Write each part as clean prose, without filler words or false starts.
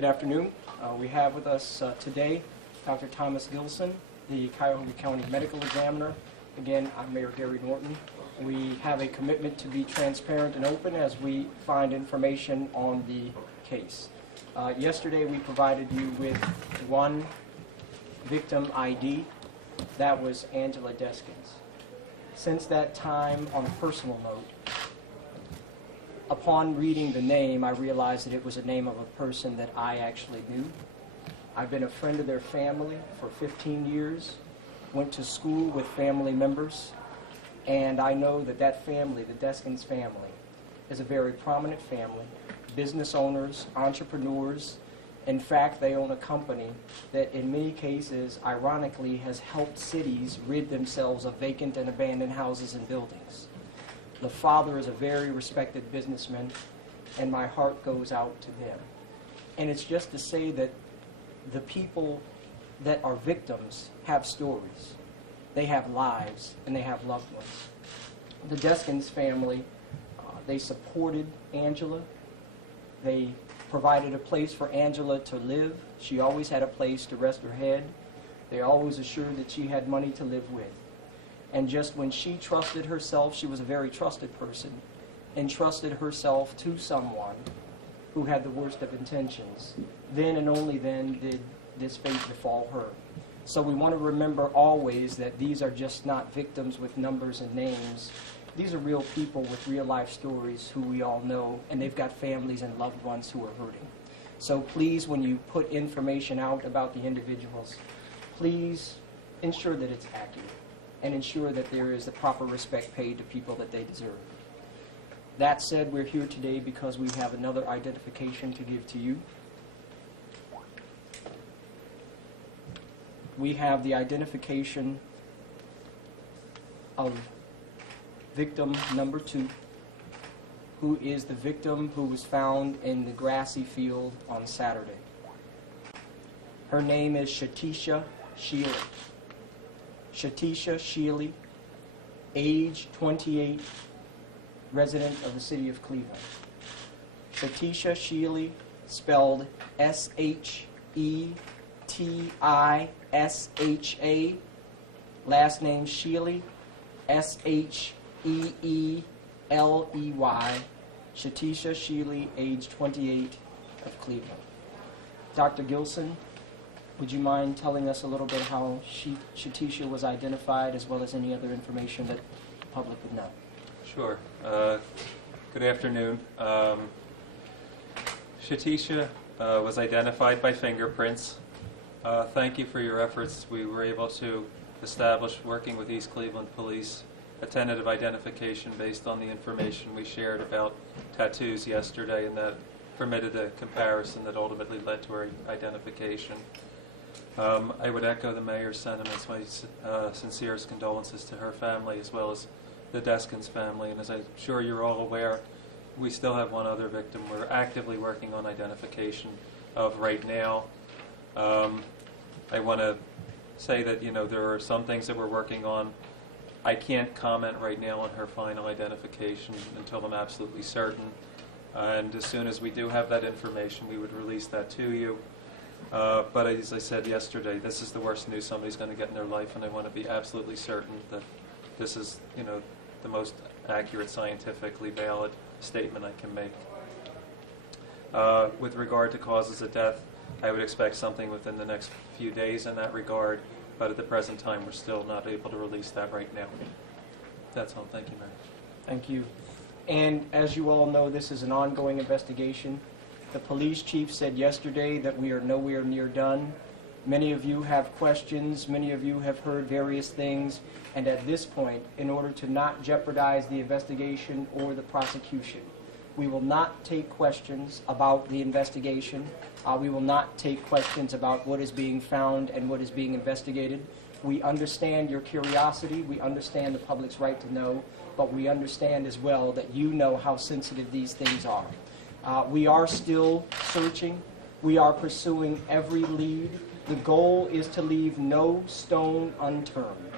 Good afternoon. We have with us today Dr. Thomas Gilson, the Cuyahoga County Medical Examiner. Again, I'm Mayor Gary Norton. We have a commitment to be transparent and open as we find information on the case. Yesterday we provided you with one victim ID. That was Angela Deskins. Since that time, on a personal note, upon reading the name, I realized that it was a name of a person that I actually knew. I've been a friend of their family for 15 years, went to school with family members, and I know that that family, the Deskins family, is a very prominent family, business owners, entrepreneurs. In fact, they own a company that in many cases, ironically, has helped cities rid themselves of vacant and abandoned houses and buildings. The father is a very respected businessman, and my heart goes out to them. And it's just to say that the people that are victims have stories. They have lives, and they have loved ones. The Deskins family, they supported Angela. They provided a place for Angela to live. She always had a place to rest her head. They always assured that she had money to live with. And just when she trusted herself, she was a very trusted person, and trusted herself to someone who had the worst of intentions, then and only then did this fate befall her. So we want to remember always that these are just not victims with numbers and names. These are real people with real life stories who we all know, and they've got families and loved ones who are hurting. So please, when you put information out about the individuals, please ensure that it's accurate, and ensure that there is the proper respect paid to people that they deserve. That said, we're here today because we have another identification to give to you. We have the identification of victim number 2, who is the victim who was found in the grassy field on Saturday. Her name is Shetisha Sheeley. Shetisha Sheeley, age 28, resident of the city of Cleveland. Shetisha Sheeley, spelled S-H-E-T-I-S-H-A, last name Sheeley, S-H-E-E-L-E-Y, Shetisha Sheeley, age 28, of Cleveland. Dr. Gilson, would you mind telling us a little bit how Shetisha was identified, as well as any other information that the public would know? Sure. Good afternoon. Shetisha was identified by fingerprints. Thank you for your efforts. We were able to establish, working with East Cleveland Police, a tentative identification based on the information we shared about tattoos yesterday, and that permitted a comparison that ultimately led to our identification. I would echo the mayor's sentiments, my sincerest condolences to her family as well as the Deskins family, and as I'm sure you're all aware, we still have one other victim we're actively working on identification of right now. I want to say that, you know, there are some things that we're working on. I can't comment right now on her final identification until I'm absolutely certain, and as soon as we do have that information, we would release that to you. But as I said yesterday, this is the worst news somebody's going to get in their life, and I want to be absolutely certain that this is, you know, the most accurate, scientifically valid statement I can make. With regard to causes of death, I would expect something within the next few days in that regard, but at the present time, we're still not able to release that right now. That's all. Thank you, Mary. Thank you. And as you all know, this is an ongoing investigation. The police chief said yesterday that we are nowhere near done. Many of you have questions, many of you have heard various things, and at this point, in order to not jeopardize the investigation or the prosecution, we will not take questions about the investigation. We will not take questions about what is being found and what is being investigated. We understand your curiosity, we understand the public's right to know, but we understand as well that you know how sensitive these things are. We are still searching. We are pursuing every lead. The goal is to leave no stone unturned.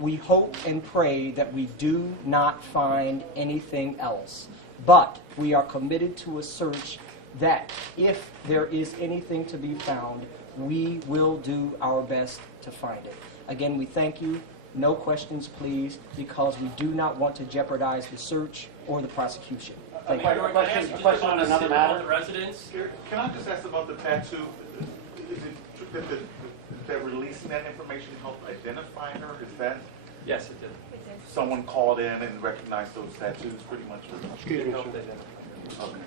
We hope and pray that we do not find anything else. But we are committed to a search that if there is anything to be found, we will do our best to find it. Again, we thank you. No questions, please, because we do not want to jeopardize the search or the prosecution. Thank you. A question on another matter. Residents? Can I just ask about the tattoo? Is it true that releasing that information helped identify her? Is that Yes, it did. someone called in and recognized those tattoos pretty much? It helped identify. Okay.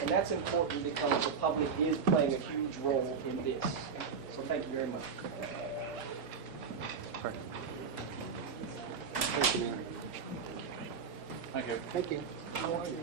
And that's important because the public is playing a huge role in this. So thank you very much. Thank you, Mayor. Thank you. Thank you. How are you?